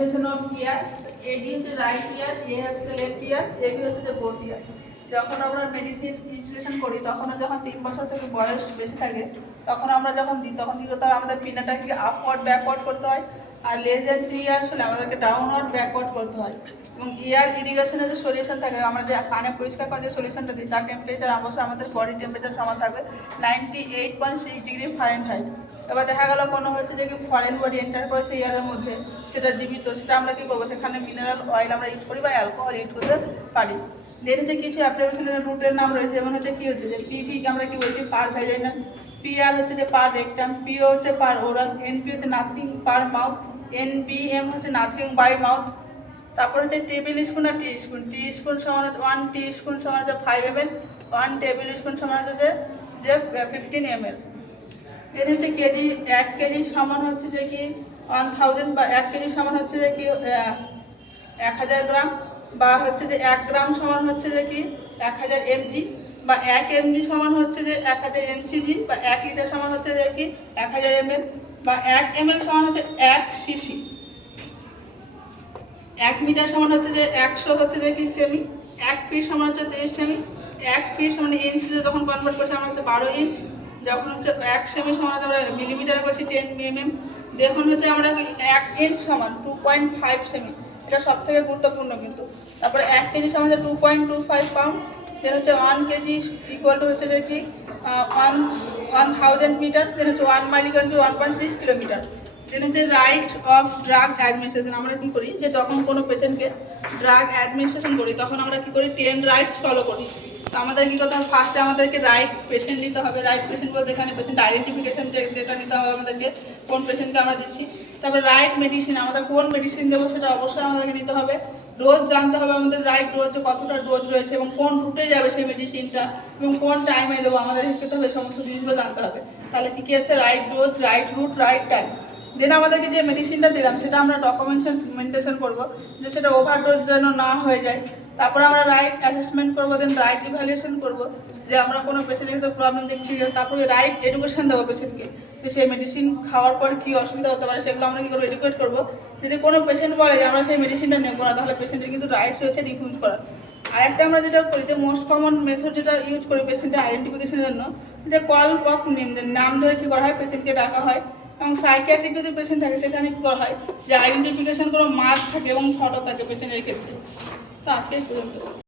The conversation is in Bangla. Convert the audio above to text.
elevation of ear, AD হচ্ছে রাইট ইয়ার, এ হচ্ছে লেফট ইয়ার, এবি হচ্ছে যে বোথ ইয়ার। যখন আমরা মেডিসিন ইনস্টলেশন করি তখন যখন 3 বছর থেকে বয়স বেশি থাকে তখন আমরা যখন দিই তখন কী করতে হয়, আমাদের পিনাটাকে আপওয়ার্ড ব্যাকওয়ার্ড করতে হয়, আর লেস দেন 3 ইয়ার্স হলে আমাদেরকে ডাউনওয়ার্ড ব্যাকওয়ার্ড করতে হয়। এবং ইয়ার ইরিগেশনের যে সলিউশন থাকে, আমরা যে কানে পরিষ্কার করার যে সলিউশনটা দিই তার টেম্পারেচার অবশ্যই আমাদের বডি টেম্পারেচার সমান থাকবে 98.6 ডিগ্রি ফারেনহাইট। এবার দেখা গেল কোনো হচ্ছে যে কি ফরেন বডি এন্টার করেছে ইয়ারের মধ্যে, সেটা জীবিত, সেটা আমরা কী করবো, সেখানে মিনারেল অয়েল আমরা ইউজ করি বা অ্যালকোহল ইউজ করতে পারি। দেন হচ্ছে কিছু অ্যাপ্লিকেশনের রুটের নাম রয়েছে, যেমন হচ্ছে কী হচ্ছে যে পিপি আমরা কী বলছি পার ভ্যাজাইনাল, পিআর হচ্ছে যে পার রেকটাম, পিও হচ্ছে পার ওরাল, এনপি হচ্ছে নাথিং পার মাউথ, এনবিএম হচ্ছে নাথিং বাই মাউথ। তারপর হচ্ছে টেবিল স্পুন আর টি স্পুন, টি স্পুন সমান হচ্ছে 1 টি স্পুন সমান হচ্ছে 5 ml, 1 টেবিল স্পুন সমান হচ্ছে যে 15 ml। এর হচ্ছে কেজি, 1 কেজি সমান হচ্ছে যে কি 1000, বা 1 কেজি সমান হচ্ছে যে কি 1000 গ্রাম, বা হচ্ছে যে 1 গ্রাম সমান হচ্ছে যে কি 1000 mg, বা 1 mg সমান হচ্ছে যে 1000 mcg, বা 1 লিটার সমান হচ্ছে যে কি 1000 ml, বা 1 ml সমান হচ্ছে 1 সিসি, 1 মিটার সমান হচ্ছে যে 100 হচ্ছে যে কি সেমি, 1 ফিট সমান হচ্ছে 30 সেমি, 1 ফিট সমান ইঞ্চিতে যখন কনভার্ট করছে আমরা হচ্ছে 12 ইঞ্চ, যখন হচ্ছে 1 সেমি সমান হচ্ছে আমরা মিলিমিটারে করছি 10 mm, দেখুন হচ্ছে আমরা 1 ইঞ্চ সমান 2.5 সেমি, এটা সব থেকে গুরুত্বপূর্ণ কিন্তু। তারপরে 1 কেজি সমান হচ্ছে 2.25 পাউন্ড, দেন হচ্ছে 1 কেজি ইকুয়াল টু হচ্ছে যে কি 1000 মিটার, দেন হচ্ছে 1 মাইল ইকুয়াল টু 1.6 কিলোমিটার। দেন হচ্ছে রাইট অফ ড্রাগ অ্যাডমিনিস্ট্রেশন, আমরা কী করি যে যখন কোনো পেশেন্টকে ড্রাগ অ্যাডমিনিস্ট্রেশন করি তখন আমরা কী করি 10 রাইটস ফলো করি। তো আমাদের কী করতে হবে, ফার্স্টে আমাদেরকে রাইট পেশেন্ট নিতে হবে, রাইট পেশেন্ট বলতে এখানে পেশেন্ট আইডেন্টিফিকেশন ডেটা নিতে হবে আমাদেরকে, কোন পেশেন্টকে আমরা দিচ্ছি। তারপরে রাইট মেডিসিন, আমাদের কোন মেডিসিন দেবো সেটা অবশ্যই আমাদেরকে নিতে হবে। ডোজ জানতে হবে আমাদের, রাইট ডোজ কতটা ডোজ রয়েছে এবং কোন রুটে যাবে সেই মেডিসিনটা এবং কোন টাইমে দেবো, আমাদের করতে হবে সমস্ত জিনিসগুলো জানতে হবে। তাহলে কী কী আছে, right dose, right root, right time. দেন আমাদেরকে যে মেডিসিনটা দিলাম সেটা আমরা ডকুমেন্টেশন করবো যে সেটা ওভারডোজ যেন না হয়ে যায়। তারপর আমরা রাইট অ্যাসেসমেন্ট করবো, দেন রাইট ইভ্যালুয়েশন করবো যে আমরা কোনো পেশেন্টের তো প্রবলেম দেখছি, তারপরে রাইট এডুকেশন দেবো পেশেন্টকে যে সেই মেডিসিন খাওয়ার পর কী অসুবিধা হতে পারে সেগুলো আমরা কী করবো এডুকেট করবো। যদি কোনো পেশেন্ট বলে যে আমরা সেই মেডিসিনটা নেবো না, তাহলে পেশেন্টের কিন্তু রাইট রয়েছে রিফিউজ করার। আরেকটা আমরা যেটা করি যে মোস্ট কমন মেথড যেটা ইউজ করি পেশেন্টের আইডেন্টিফিকেশনের জন্য, যে কল অফ নেম, নাম ধরে কী করা হয় পেশেন্টকে ডাকা হয়। এবং সাইকিয়াট্রিক যদি পেশেন্ট থাকে সেখানে কী করা হয় যে আইডেন্টিফিকেশন কোনো মার্ক থাকে এবং ফটো থাকে পেশেন্টের ক্ষেত্রে। তো আজকে এই পর্যন্ত।